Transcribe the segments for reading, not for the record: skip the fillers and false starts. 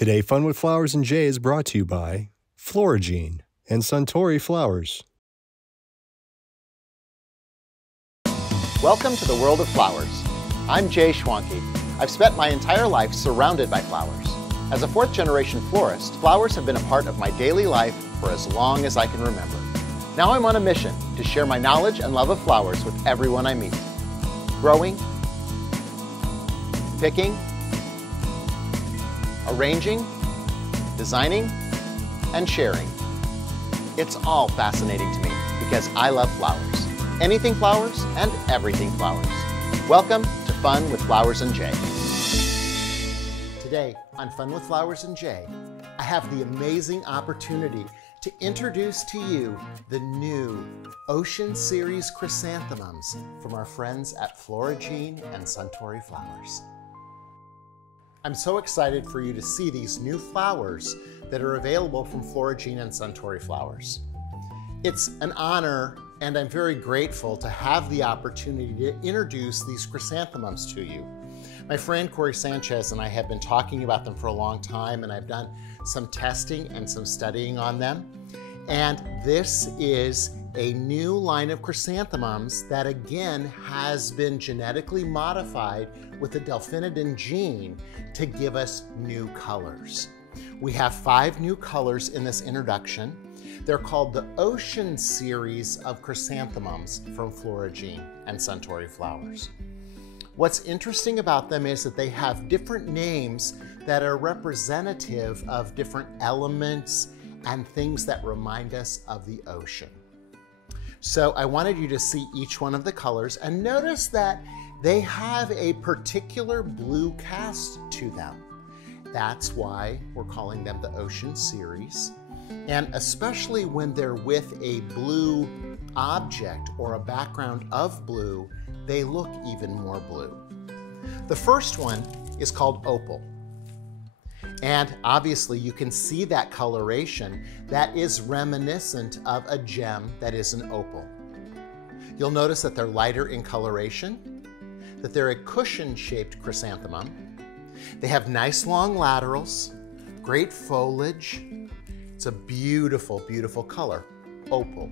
Today, Fun with Flowers and Jay is brought to you by Florigene and Suntory Flowers. Welcome to the world of flowers. I'm Jay Schwanke. I've spent my entire life surrounded by flowers. As a fourth-generation florist, flowers have been a part of my daily life for as long as I can remember. Now I'm on a mission to share my knowledge and love of flowers with everyone I meet. Growing, picking, arranging, designing, and sharing. It's all fascinating to me because I love flowers. Anything flowers and everything flowers. Welcome to Fun with Flowers and Jay. Today on Fun with Flowers and Jay, I have the amazing opportunity to introduce to you the new Ocean Series Chrysanthemums from our friends at Florigene and Suntory Flowers. I'm so excited for you to see these new flowers that are available from Florigene and Suntory Flowers. It's an honor, and I'm very grateful to have the opportunity to introduce these chrysanthemums to you. My friend Corey Sanchez and I have been talking about them for a long time, and I've done some testing and some studying on them. And this is a new line of chrysanthemums that again has been genetically modified with the delphinidin gene to give us new colors. We have 5 new colors in this introduction. They're called the Ocean Series of Chrysanthemums from Florigene and Suntory Flowers. What's interesting about them is that they have different names that are representative of different elements and things that remind us of the ocean. So I wanted you to see each one of the colors and notice that they have a particular blue cast to them. That's why we're calling them the Ocean Series. And especially when they're with a blue object or a background of blue, they look even more blue. The first one is called Opal. And obviously you can see that coloration that is reminiscent of a gem that is an opal. You'll notice that they're lighter in coloration, that they're a cushion-shaped chrysanthemum. They have nice long laterals, great foliage. It's a beautiful, beautiful color, opal.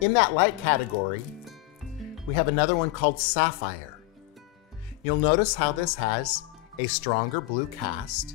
In that light category, we have another one called Sapphire. You'll notice how this has a stronger blue cast.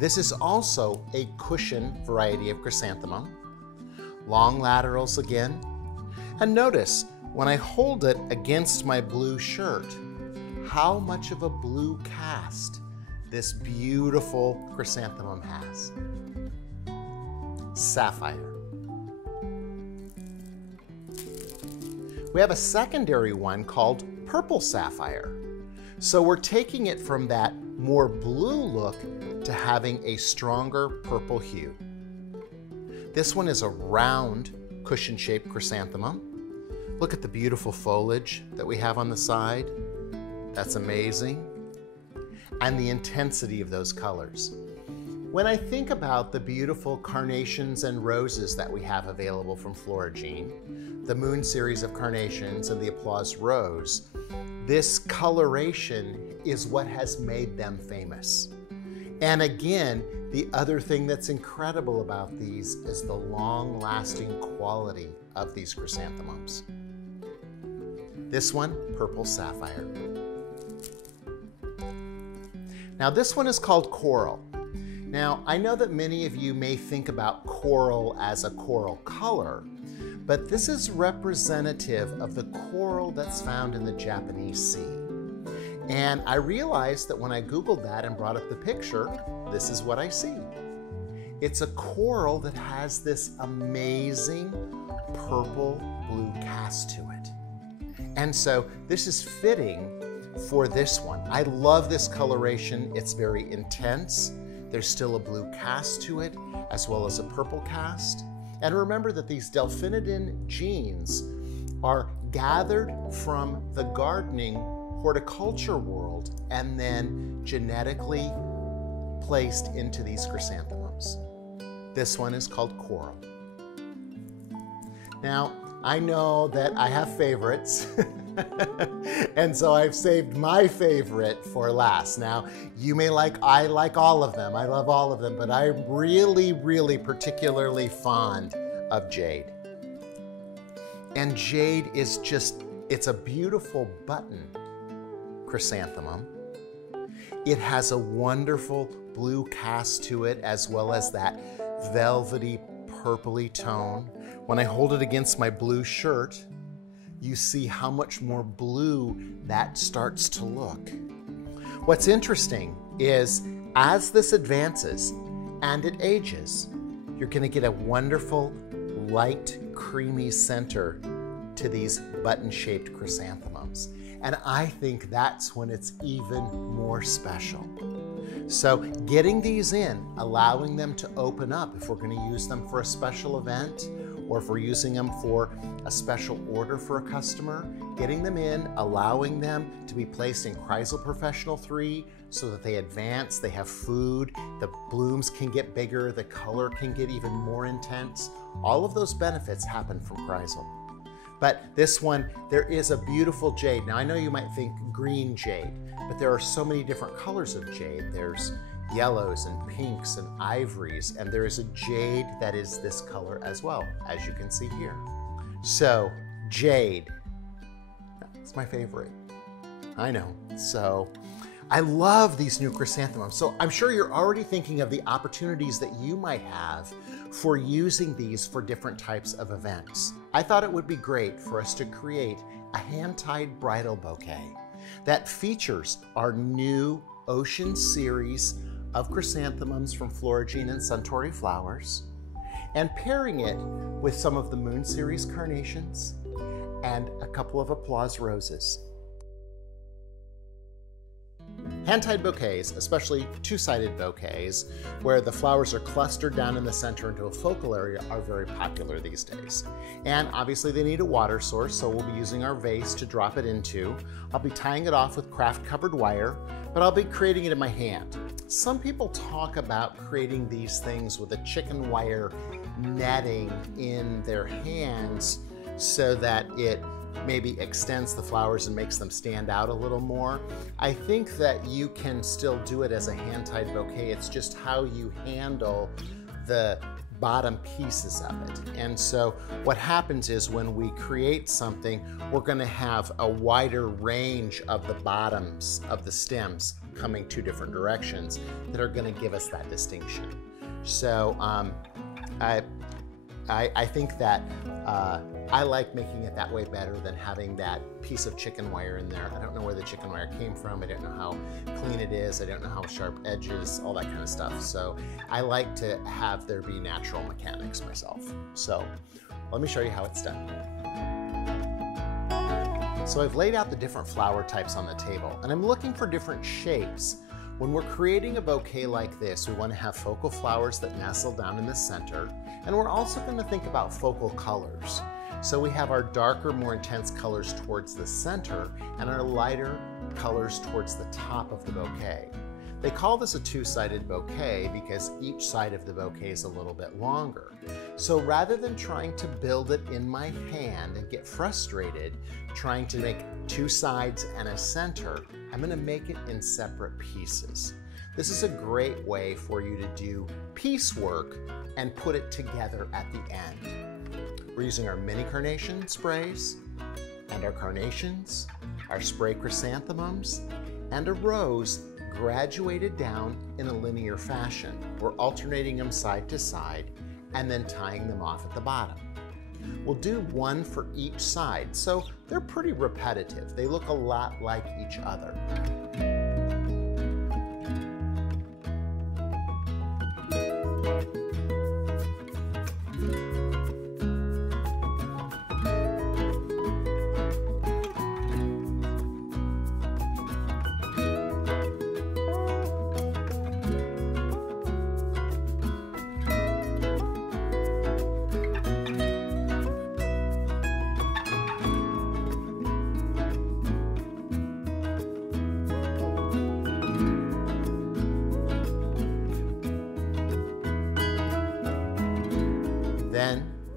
This is also a cushion variety of chrysanthemum. Long laterals again. And notice, when I hold it against my blue shirt, how much of a blue cast this beautiful chrysanthemum has. Sapphire. We have a secondary one called Purple Sapphire. So we're taking it from that more blue look to having a stronger purple hue. This one is a round cushion-shaped chrysanthemum. Look at the beautiful foliage that we have on the side. That's amazing. And the intensity of those colors. When I think about the beautiful carnations and roses that we have available from Florigene, the Moon series of carnations and the Applause Rose, this coloration is what has made them famous. And again, the other thing that's incredible about these is the long-lasting quality of these chrysanthemums. This one, Purple Sapphire. Now this one is called Coral. Now I know that many of you may think about coral as a coral color, but this is representative of the coral that's found in the Japanese Sea. And I realized that when I Googled that and brought up the picture, this is what I see. It's a coral that has this amazing purple blue cast to it. And so this is fitting for this one. I love this coloration. It's very intense. There's still a blue cast to it, as well as a purple cast. And remember that these delphinidin genes are gathered from the gardening horticulture world and then genetically placed into these chrysanthemums. This one is called Coral. Now, I know that I have favorites. And so I've saved my favorite for last. Now, you may I like all of them. I love all of them, but I'm really particularly fond of jade. And jade is it's a beautiful button chrysanthemum. It has a wonderful blue cast to it, as well as that velvety, purpley tone. When I hold it against my blue shirt, you see how much more blue that starts to look. What's interesting is as this advances and it ages, you're gonna get a wonderful, light, creamy center to these button-shaped chrysanthemums. And I think that's when it's even more special. So getting these in, allowing them to open up if we're gonna use them for a special event, or if we're using them for a special order for a customer, getting them in, allowing them to be placed in Chrysal Professional 3 so that they advance, they have food, the blooms can get bigger, the color can get even more intense. All of those benefits happen from Chrysal. But this one, there is a beautiful jade. Now I know you might think green jade, but there are so many different colors of jade. There's yellows and pinks and ivories, and there is a jade that is this color as well, as you can see here. So jade, it's my favorite. I know. So I love these new chrysanthemums. So I'm sure you're already thinking of the opportunities that you might have for using these for different types of events. I thought it would be great for us to create a hand-tied bridal bouquet that features our new Ocean series of chrysanthemums from Florigene and Suntory Flowers, and pairing it with some of the Moon series carnations and a couple of applause roses. Hand-tied bouquets, especially two-sided bouquets, where the flowers are clustered down in the center into a focal area, are very popular these days. And obviously they need a water source, so we'll be using our vase to drop it into. I'll be tying it off with craft-covered wire, but I'll be creating it in my hand. Some people talk about creating these things with a chicken wire netting in their hands so that it maybe extends the flowers and makes them stand out a little more. I think that you can still do it as a hand-tied bouquet. It's just how you handle the bottom pieces of it. And so what happens is when we create something, we're gonna have a wider range of the bottoms of the stems coming two different directions that are gonna give us that distinction. So I think that I like making it that way better than having that piece of chicken wire in there. I don't know where the chicken wire came from. I don't know how clean it is. I don't know how sharp edges, all that kind of stuff. So I like to have there be natural mechanics myself. So let me show you how it's done. So I've laid out the different flower types on the table, and I'm looking for different shapes. When we're creating a bouquet like this, we want to have focal flowers that nestle down in the center, and we're also going to think about focal colors. So we have our darker, more intense colors towards the center and our lighter colors towards the top of the bouquet. They call this a two-sided bouquet because each side of the bouquet is a little bit longer. So rather than trying to build it in my hand and get frustrated trying to make two sides and a center, I'm going to make it in separate pieces. This is a great way for you to do piecework and put it together at the end. We're using our mini carnation sprays and our carnations, our spray chrysanthemums, and a rose graduated down in a linear fashion. We're alternating them side to side and then tying them off at the bottom. We'll do one for each side, so they're pretty repetitive. They look a lot like each other.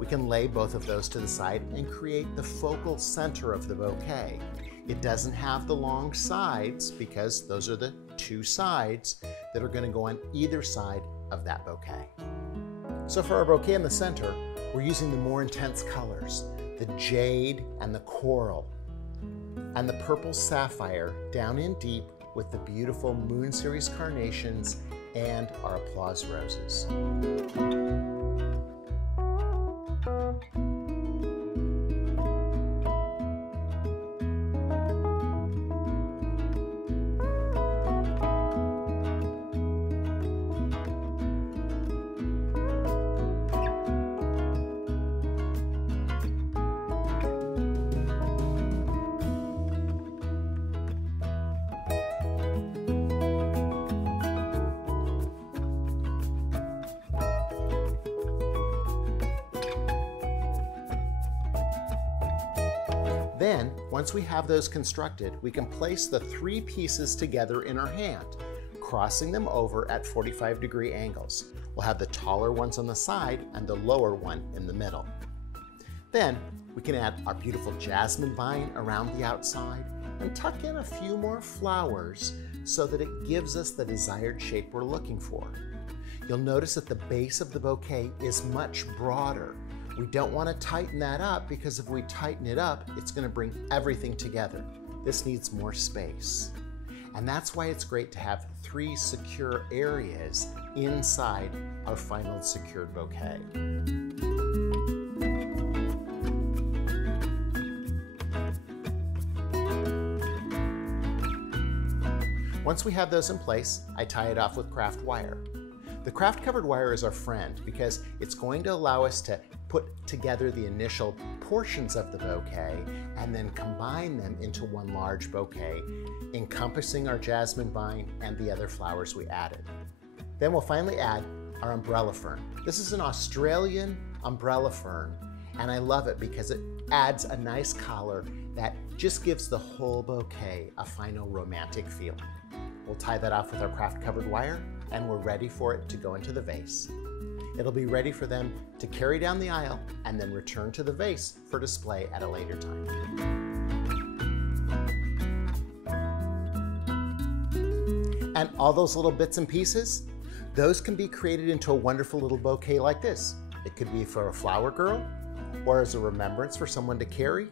We can lay both of those to the side and create the focal center of the bouquet. It doesn't have the long sides because those are the two sides that are going to go on either side of that bouquet. So for our bouquet in the center, we're using the more intense colors, the jade and the coral, and the purple sapphire down in deep with the beautiful Moon Series carnations and our applause roses. Then, once we have those constructed, we can place the three pieces together in our hand, crossing them over at 45-degree angles. We'll have the taller ones on the side and the lower one in the middle. Then, we can add our beautiful jasmine vine around the outside and tuck in a few more flowers so that it gives us the desired shape we're looking for. You'll notice that the base of the bouquet is much broader. We don't want to tighten that up because if we tighten it up, it's going to bring everything together. This needs more space. And that's why it's great to have three secure areas inside our final secured bouquet. Once we have those in place, I tie it off with craft wire. The craft covered wire is our friend because it's going to allow us to put together the initial portions of the bouquet and then combine them into one large bouquet, encompassing our jasmine vine and the other flowers we added. Then we'll finally add our umbrella fern. This is an Australian umbrella fern, and I love it because it adds a nice color that just gives the whole bouquet a final romantic feeling. We'll tie that off with our craft covered wire, and we're ready for it to go into the vase. It'll be ready for them to carry down the aisle and then return to the vase for display at a later time. And all those little bits and pieces, those can be created into a wonderful little bouquet like this. It could be for a flower girl or as a remembrance for someone to carry.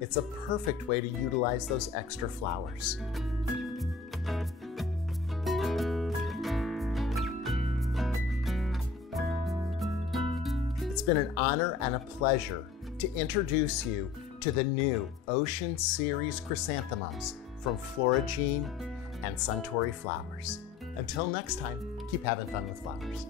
It's a perfect way to utilize those extra flowers. It's been an honor and a pleasure to introduce you to the new Ocean Series Chrysanthemums from Florigene and Suntory Flowers. Until next time, keep having fun with flowers.